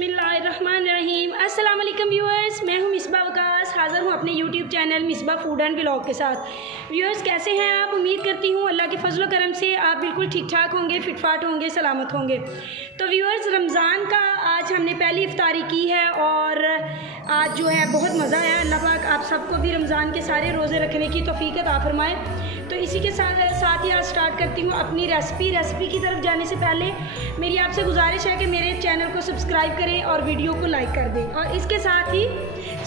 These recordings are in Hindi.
बिस्मिल्लाहिर्रहमानिर्रहीम। अस्सलाम वालेकुम व्यूअर्स, मैं हूं मिसबा वकास, हाज़िर हूं अपने YouTube channel Misbah food and vlog के साथ। व्यूअर्स कैसे हैं आप? उम्मीद करती हूं अल्लाह के फजल करम से आप बिल्कुल ठीक ठाक होंगे, फिटफाट होंगे, सलामत होंगे। तो व्यूअर्स, रमज़ान का आज हमने पहली इफ्तारी की है और आज जो है बहुत मज़ा आया। अल्लाह पाक आप सबको भी रमज़ान के सारे रोज़े रखने की तौफीक अता फरमाए। तो इसी के साथ ही आज स्टार्ट करती हूँ अपनी रेसिपी की तरफ जाने से पहले मेरी आपसे गुजारिश है कि मेरे चैनल को सब्सक्राइब करें और वीडियो को लाइक कर दें। और इसके साथ ही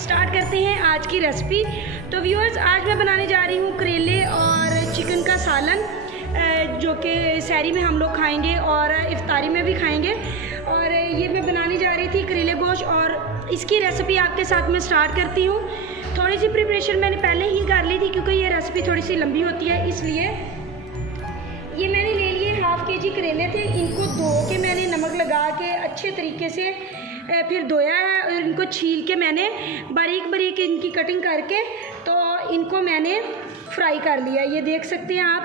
स्टार्ट करते हैं आज की रेसिपी। तो व्यूअर्स, आज मैं बनाने जा रही हूँ करेले और चिकन का सालन, जो कि सहरी में हम लोग खाएंगे और इफ्तारी में भी खाएंगे। और ये मैं बनाने जा रही थी करेले गोश्त, और इसकी रेसिपी आपके साथ मैं स्टार्ट करती हूँ। थोड़ी सी प्रिपरेशन मैंने पहले ही कर ली थी क्योंकि ये रेसिपी थोड़ी सी लंबी होती है, इसलिए ये मैंने ले लिए हाफ़ के जी करेले थे। इनको धो के मैंने नमक लगा के अच्छे तरीके से फिर धोया है और इनको छील के मैंने बारीक बारीक इनकी कटिंग करके तो इनको मैंने फ्राई कर लिया। ये देख सकते हैं आप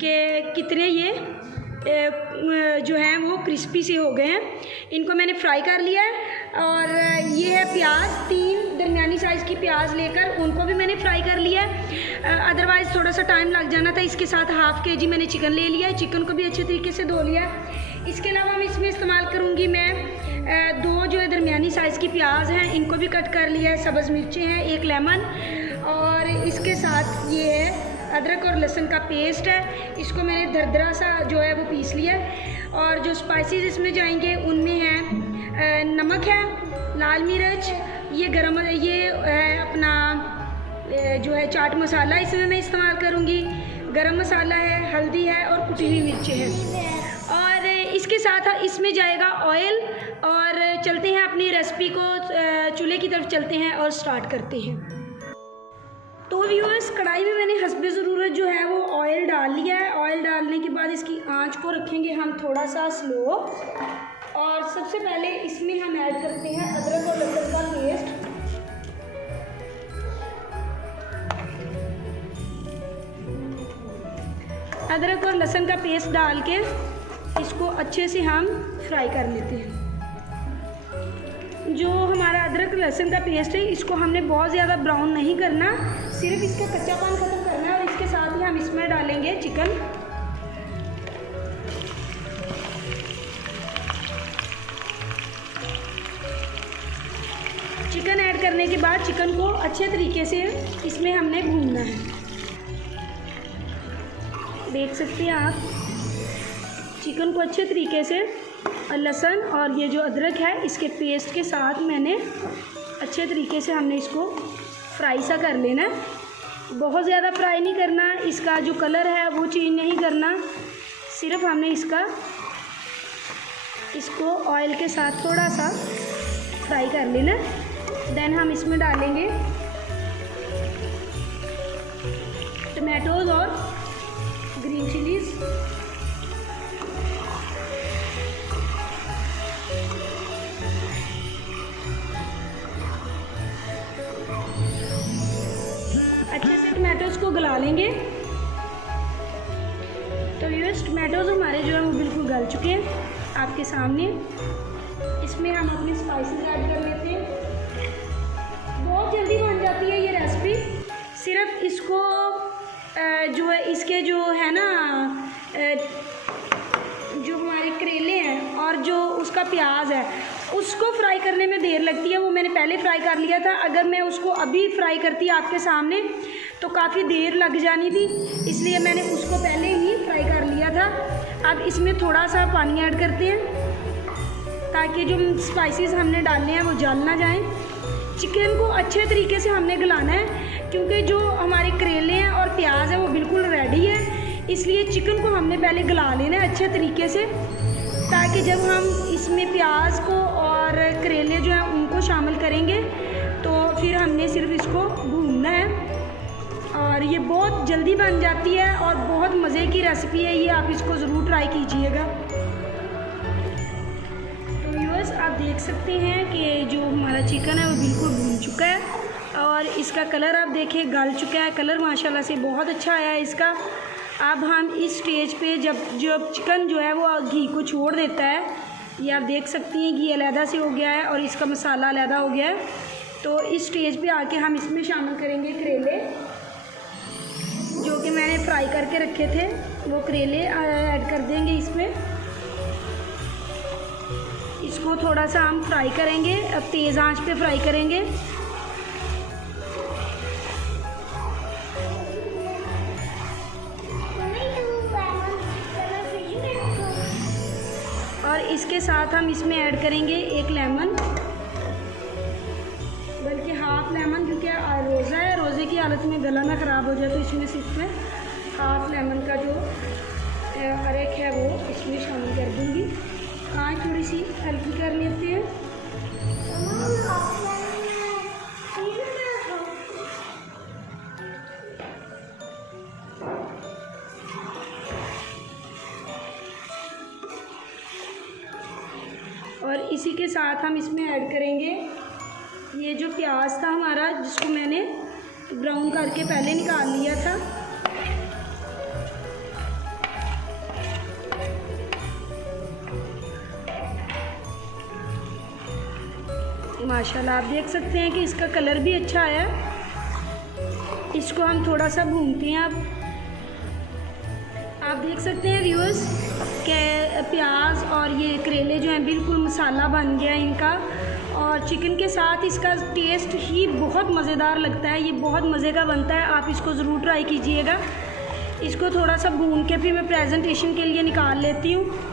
कि कितने ये जो हैं वो क्रिस्पी से हो गए हैं। इनको मैंने फ्राई कर लिया है। और ये है प्याज, 3 दरमियानी साइज़ की प्याज लेकर उनको भी मैंने फ्राई कर लिया है। अदरवाइज़ थोड़ा सा टाइम लग जाना था। इसके साथ हाफ़ के जी मैंने चिकन ले लिया है, चिकन को भी अच्छे तरीके से धो लिया है। इसके अलावा मैं इसमें इस्तेमाल करूँगी मैं 2 जो है दरमियानी साइज़ की प्याज हैं, इनको भी कट कर लिया है। सब्ज़ मिर्चें हैं, 1 लेमन, और इसके साथ ये है अदरक और लहसुन का पेस्ट है। इसको मैंने दरदरा सा जो है वो पीस लिया है। और जो स्पाइसेस इसमें जाएंगे उनमें है नमक है, लाल मिर्च, ये है अपना जो है चाट मसाला, इसमें मैं इस्तेमाल करूँगी। गरम मसाला है, हल्दी है और कुटी हुई मिर्चें हैं। और इसके साथ इसमें जाएगा ऑयल। और चलते हैं अपनी रेसिपी को चूल्हे की तरफ चलते हैं और स्टार्ट करते हैं। तो व्यूअर्स, कढ़ाई में मैंने हस्बे ज़रूरत जो है वो ऑयल डाल लिया है। ऑयल डालने के बाद इसकी आंच को रखेंगे हम थोड़ा सा स्लो। और सबसे पहले इसमें हम ऐड करते हैं अदरक और लहसुन का पेस्ट। अदरक और लहसुन का पेस्ट डाल के इसको अच्छे से हम फ्राई कर लेते हैं। जो हमारा अदरक लहसुन का पेस्ट है इसको हमने बहुत ज़्यादा ब्राउन नहीं करना, सिर्फ इसका कच्चापन ख़त्म करना है। और इसके साथ ही हम इसमें डालेंगे चिकन। चिकन ऐड करने के बाद चिकन को अच्छे तरीके से इसमें हमने भूनना है। देख सकते हैं आप चिकन को अच्छे तरीके से लहसुन और ये जो अदरक है इसके पेस्ट के साथ मैंने अच्छे तरीके से हमने इसको फ्राई सा कर लेना है। बहुत ज़्यादा फ्राई नहीं करना, इसका जो कलर है वो चेंज नहीं करना, सिर्फ हमने इसको ऑयल के साथ थोड़ा सा फ्राई कर लेना। देन हम इसमें डालेंगे टमाटोज़ और ग्रीन चिलीज़। अच्छे से टमाटोज़ को गला लेंगे। तो व्यूअर्स, टमाटोज़ हमारे जो है वो बिल्कुल गल चुके हैं आपके सामने। इसमें हम अपने स्पाइसेस ऐड कर लेते हैं। बहुत जल्दी बन जाती है ये रेसिपी। सिर्फ इसको जो है इसके जो है ना जो हमारे करेले हैं और जो उसका प्याज है उसको फ्राई करने में देर लगती है। वो मैंने पहले फ्राई कर लिया था। अगर मैं उसको अभी फ्राई करती आपके सामने तो काफ़ी देर लग जानी थी, इसलिए मैंने उसको पहले ही फ्राई कर लिया था। अब इसमें थोड़ा सा पानी ऐड करते हैं ताकि जो स्पाइसेस हमने डालने हैं वो जल ना जाएं। चिकन को अच्छे तरीके से हमने गलाना है क्योंकि जो हमारे करेले हैं और प्याज है वो बिल्कुल रेडी है, इसलिए चिकन को हमने पहले गला लेना है अच्छे तरीके से, ताकि जब हम इसमें प्याज को और करेले जो हैं उनको शामिल करेंगे तो फिर हमने सिर्फ इसको भूनना है। और ये बहुत जल्दी बन जाती है और बहुत मज़े की रेसिपी है ये, आप इसको ज़रूर ट्राई कीजिएगा। तो व्यूअर्स, आप देख सकते हैं कि जो हमारा चिकन है वो बिल्कुल भून चुका है और इसका कलर आप देखें गल चुका है। कलर माशाल्लाह से बहुत अच्छा आया है इसका। अब हम इस स्टेज पे जब चिकन जो है वो घी को छोड़ देता है ये आप देख सकती हैं कि ये अलहदा से हो गया है और इसका मसाला अलहदा हो गया है। तो इस स्टेज पे आके हम इसमें शामिल करेंगे करेले, जो कि मैंने फ्राई करके रखे थे, वो करेले ऐड कर देंगे इसमें। इसको थोड़ा सा हम फ्राई करेंगे, अब तेज़ आंच पे फ्राई करेंगे। और इसके साथ हम इसमें ऐड करेंगे एक लेमन, बल्कि हाफ लेमन, क्योंकि रोज़ा है, रोज़े की हालत में गला ना ख़राब हो जाए, तो इसमें सिर्फ मैं हाफ लेमन का जो अरक है वो इसमें शामिल कर दूँगी। आँच थोड़ी सी हल्की कर लेते हैं। और इसी के साथ हम इसमें ऐड करेंगे ये जो प्याज था हमारा, जिसको मैंने ब्राउन करके पहले निकाल लिया था। माशाल्लाह आप देख सकते हैं कि इसका कलर भी अच्छा आया। इसको हम थोड़ा सा भूनते हैं। आप देख सकते हैं व्यूअर्स कि प्याज और ये करेले जो हैं बिल्कुल मसाला बन गया है इनका, और चिकन के साथ इसका टेस्ट ही बहुत मज़ेदार लगता है। ये बहुत मज़े का बनता है, आप इसको ज़रूर ट्राई कीजिएगा। इसको थोड़ा सा भून के फिर मैं प्रेजेंटेशन के लिए निकाल लेती हूँ।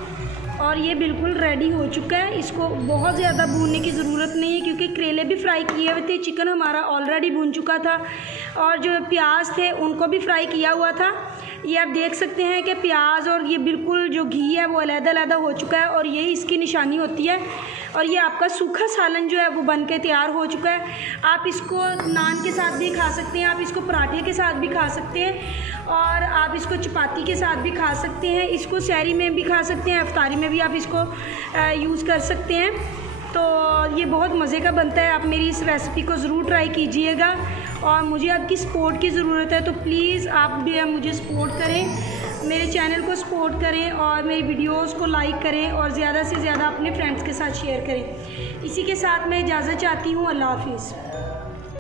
और ये बिल्कुल रेडी हो चुका है। इसको बहुत ज़्यादा भूनने की ज़रूरत नहीं है, क्योंकि करेले भी फ्राई किए हुए थे, चिकन हमारा ऑलरेडी भून चुका था, और जो प्याज थे उनको भी फ्राई किया हुआ था। ये आप देख सकते हैं कि प्याज और ये बिल्कुल जो घी है वो अलग-अलग हो चुका है, और यही इसकी निशानी होती है। और ये आपका सूखा सालन जो है वो बन के तैयार हो चुका है। आप इसको नान के साथ भी खा सकते हैं, आप इसको पराठे के साथ भी खा सकते हैं, और आप इसको चपाती के साथ भी खा सकते हैं, इसको सहरी में भी खा सकते हैं, इफ्तारी में भी आप इसको यूज़ कर सकते हैं। तो ये बहुत मज़े का बनता है। आप मेरी इस रेसिपी को ज़रूर ट्राई कीजिएगा, और मुझे आपकी सपोर्ट की ज़रूरत है, तो प्लीज़ आप भी मुझे सपोर्ट करें, मेरे चैनल को सपोर्ट करें, और मेरी वीडियोस को लाइक करें, और ज़्यादा से ज़्यादा अपने फ्रेंड्स के साथ शेयर करें। इसी के साथ मैं इजाज़त चाहती हूँ। अल्लाह हाफिज़।